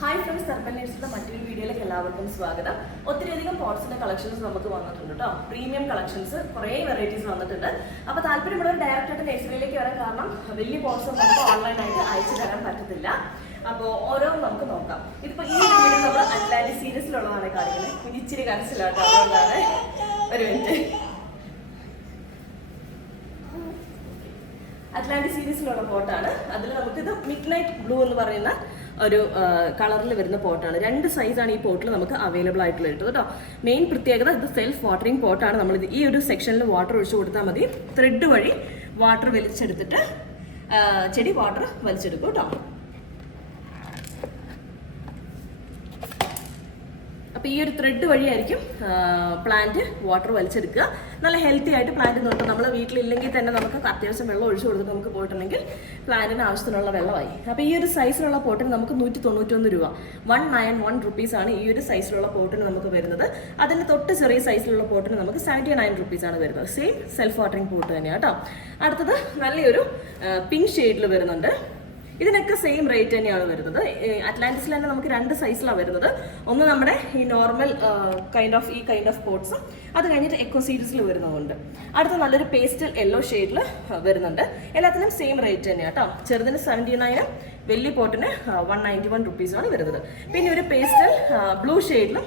Hi friends നേഴ്സിന്റെ മറ്റൊരു വീഡിയോയിലേക്ക് എല്ലാവർക്കും സ്വാഗതം. ഒത്തിരിയധികം പോട്ട്സിന്റെ കളക്ഷൻസ് നമുക്ക് വന്നിട്ടുണ്ട് കേട്ടോ പ്രീമിയം കളക്ഷൻസ് കുറേ വെറൈറ്റീസ് വന്നിട്ടുണ്ട്. അപ്പോൾ താല്പര്യമുള്ളവർ ഡയറക്റ്റ് ആയിട്ട് നേഴ്സറിയിലേക്ക് വരാൻ കാരണം വലിയ പോട്ട്സ് നമുക്ക് ഓൺലൈനായിട്ട് അയച്ചു തരാൻ പറ്റത്തില്ല. അപ്പോൾ ഓരോന്നും നമുക്ക് നോക്കാം. ഇതിപ്പോൾ ഈ വീഡിയോ നമ്മൾ അറ്റ്ലാന്റിക് സീരീസിലുള്ളതാണ് കാണിക്കുന്നത്. ഇച്ചിരി കരച്ചിലാട്ടോ. അതുകൊണ്ടാണ് ഒരു മിനിറ്റ് അറ്റ്ലാന്റിക് സീരീസിലുള്ള പോട്ടാണ് അതിൽ നമുക്കിത് മിഡ് നൈറ്റ് ബ്ലൂ എന്ന് പറയുന്ന ഒരു കളറിൽ വരുന്ന പോട്ടാണ് രണ്ട് സൈസാണ് ഈ പോട്ടിൽ നമുക്ക് അവൈലബിൾ ആയിട്ടുള്ള കേട്ടോ. കേട്ടോ? മെയിൻ പ്രത്യേകത ഇത് സെൽഫ് വാട്ടറിങ് പോട്ടാണ് നമ്മൾ ഈ ഒരു സെക്ഷനിൽ വാട്ടർ ഒഴിച്ചു കൊടുത്താൽ മതി. ത്രെഡ് വഴി വാട്ടർ വലിച്ചെടുത്തിട്ട് ചെടി വാട്ടർ വലിച്ചെടുക്കും കേട്ടോ. അപ്പോൾ ഈ ഒരു ത്രെഡ് വഴിയായിരിക്കും പ്ലാന്റ് വാട്ടർ വലിച്ചെടുക്കുക. നല്ല ഹെൽത്തി ആയിട്ട് പ്ലാന്റ് നോക്കാം നമ്മൾ വീട്ടിലില്ലെങ്കിൽ തന്നെ നമുക്ക് അത്യാവശ്യം വെള്ളം ഒഴിച്ചു കൊടുത്ത് നമുക്ക് പോയിട്ടുണ്ടെങ്കിൽ പ്ലാന്റിന് ആവശ്യത്തിനുള്ള വെള്ളമായി. അപ്പോൾ ഈ ഒരു സൈസിലുള്ള പോട്ടിന് നമുക്ക് നൂറ്റി തൊണ്ണൂറ്റൊന്ന് രൂപ. വൺ നയൻ വൺ റുപ്പീസ് ആണ് ഈ ഒരു സൈസിലുള്ള പോട്ടിന് നമുക്ക് വരുന്നത്. അതിന് തൊട്ട് ചെറിയ സൈസിലുള്ള പോട്ടിന് നമുക്ക് സെവന്റി നയൻ റുപ്പീസ് ആണ് വരുന്നത്. സെയിം സെൽഫ് വാട്ടറിങ് പോട്ട് തന്നെയാണ് കേട്ടോ. അടുത്തത് നല്ലൊരു പിങ്ക് ഷെയ്ഡിൽ വരുന്നുണ്ട്. ഇതിനൊക്കെ സെയിം റേറ്റ് തന്നെയാണ് വരുന്നത്. അറ്റ്ലാന്റിസിൽ തന്നെ നമുക്ക് രണ്ട് സൈസിലാണ് വരുന്നത്. ഒന്ന് നമ്മുടെ ഈ നോർമൽ കൈൻഡ് ഓഫ് ഈ കൈൻഡ് ഓഫ് പോട്ട്സും അത് കഴിഞ്ഞിട്ട് എക്കോ സീരീസിൽ വരുന്നതുണ്ട്. അടുത്ത നല്ലൊരു പേസ്റ്റൽ യെല്ലോ ഷെയ്ഡിൽ വരുന്നുണ്ട്. എല്ലാത്തിനും സെയിം റേറ്റ് തന്നെയാണ് കേട്ടോ ചെറുതിന് സെവന്റി നയനും വലിയ പോട്ടിന് വൺ നയന്റി വൺ റുപ്പീസാണ് വരുന്നത്. പിന്നെ ഒരു പേസ്റ്റൽ ബ്ലൂ ഷെയ്ഡിലും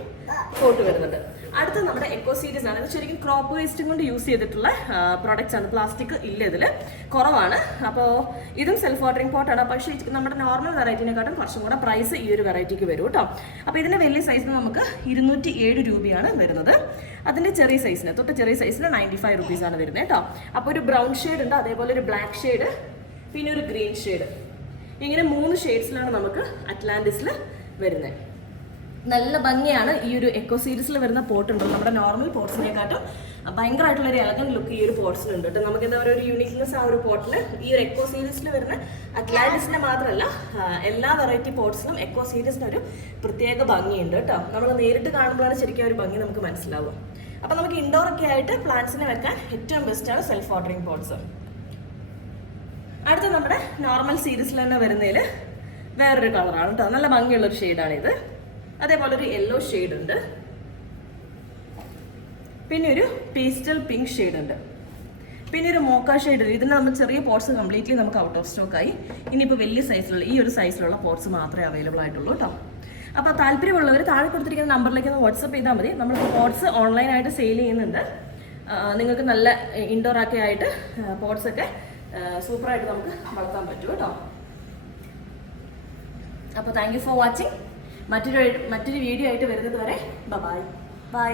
പോട്ട് വരുന്നുണ്ട് അടുത്ത നമ്മുടെ എക്കോ സീരീസ് ആണ്. ശരിക്കും ക്രോപ്പ് വേസ്റ്റും കൊണ്ട് യൂസ് ചെയ്തിട്ടുള്ള പ്രോഡക്റ്റ്സ് ആണ്. പ്ലാസ്റ്റിക് ഇല്ല ഇതിൽ കുറവാണ്. അപ്പോൾ ഇതും സെൽഫ് വാട്ടറിംഗ് പോട്ടാണ് പക്ഷേ നമ്മുടെ നോർമൽ വെറൈറ്റിനെക്കാട്ടും കുറച്ചും കൂടെ പ്രൈസ് ഈ ഒരു വെറൈറ്റിക്ക് വരും കേട്ടോ അപ്പോൾ ഇതിന്റെ വലിയ സൈസിന് നമുക്ക് ഇരുന്നൂറ്റി ഏഴ് രൂപയാണ് വരുന്നത്. അതിന്റെ ചെറിയ സൈസിന് തൊട്ട് ചെറിയ സൈസിന് നയന്റി ഫൈവ് റുപ്പീസാണ് വരുന്നത് കേട്ടോ അപ്പോൾ ഒരു ബ്രൗൺ ഷെയ്ഡ് ഉണ്ട് അതേപോലെ ഒരു ബ്ലാക്ക് ഷെയ്ഡ് പിന്നെ ഒരു ഗ്രീൻ ഷെയ്ഡ് ഇങ്ങനെ മൂന്ന് ഷെയ്ഡ്സിലാണ് നമുക്ക് അറ്റ്ലാന്റിസിൽ വരുന്നത് നല്ല ഭംഗിയാണ് ഈ ഒരു എക്കോ സീരീസിൽ വരുന്ന പോട്ട് ഉണ്ടല്ലോ. നമ്മുടെ നോർമൽ പോട്ട്സിനെക്കാട്ടും ഭയങ്കരമായിട്ടുള്ള ഒരു എലഗൻ ലുക്ക് ഈ ഒരു പോട്ട്സിനുണ്ട് കേട്ടോ. നമുക്ക് എന്താ പറയുക ഒരു യൂണിക്നെസ് ആ ഒരു പോട്ടിൽ ഈ ഒരു എക്കോ സീരീസിൽ വരുന്ന അറ്റ്ലാന്റിസിന്റെ മാത്രമല്ല എല്ലാ വെറൈറ്റി പോട്ട്സിലും എക്കോ സീരീസിന് ഒരു പ്രത്യേക ഭംഗിയുണ്ട് കേട്ടോ. നമ്മൾ നേരിട്ട് കാണുമ്പോഴാണ് ശരിക്കും ഒരു ഭംഗി നമുക്ക് മനസ്സിലാവും അപ്പോൾ നമുക്ക് ഇൻഡോർ ഒക്കെ ആയിട്ട് പ്ലാന്റ്സിനെ വെക്കാൻ ഏറ്റവും ബെസ്റ്റാണ് സെൽഫ് വാട്ടറിംഗ് പോട്ട്സ് അടുത്ത നമ്മുടെ നോർമൽ സീരീസിൽ തന്നെ വരുന്നതിൽ വേറൊരു കളറാണ് കേട്ടോ നല്ല ഭംഗിയുള്ള ഒരു ഷെയ്ഡാണ് ഇത് അതേപോലെ ഒരു യെല്ലോ ഷെയ്ഡ് ഉണ്ട് പിന്നെ ഒരു പേസ്റ്റൽ പിങ്ക് ഷെയ്ഡ് ഉണ്ട് പിന്നെ ഒരു മോക്ക ഷെയ്ഡ് ഇതിന് നമ്മൾ ചെറിയ പോട്ട്സ് കംപ്ലീറ്റ്ലി നമുക്ക് ഔട്ട് ഓഫ് സ്റ്റോക്ക് ആയി. ഇനിയിപ്പോൾ വലിയ സൈസിലുള്ള ഈ ഒരു സൈസിലുള്ള പോട്ട്സ് മാത്രമേ അവൈലബിൾ ആയിട്ടുള്ളൂ കേട്ടോ അപ്പോൾ താല്പര്യമുള്ളവർ താഴെ കൊടുത്തിരിക്കുന്ന നമ്പറിലേക്ക് ഒന്ന് വാട്സപ്പ് ചെയ്താൽ മതി. നമ്മൾ പോട്ട്സ് ഓൺലൈനായിട്ട് സെയിൽ ചെയ്യുന്നുണ്ട്. നിങ്ങൾക്ക് നല്ല ഇൻഡോർ ഒക്കെ ആയിട്ട് പോട്ട്സ് ഒക്കെ സൂപ്പറായിട്ട് നമുക്ക് വളർത്താൻ പറ്റും കേട്ടോ. അപ്പോൾ താങ്ക് യു ഫോർ വാച്ചിങ് മറ്റൊരു മറ്റൊരു വീഡിയോ ആയിട്ട് വരുന്നത് വരെ ബൈ ബൈ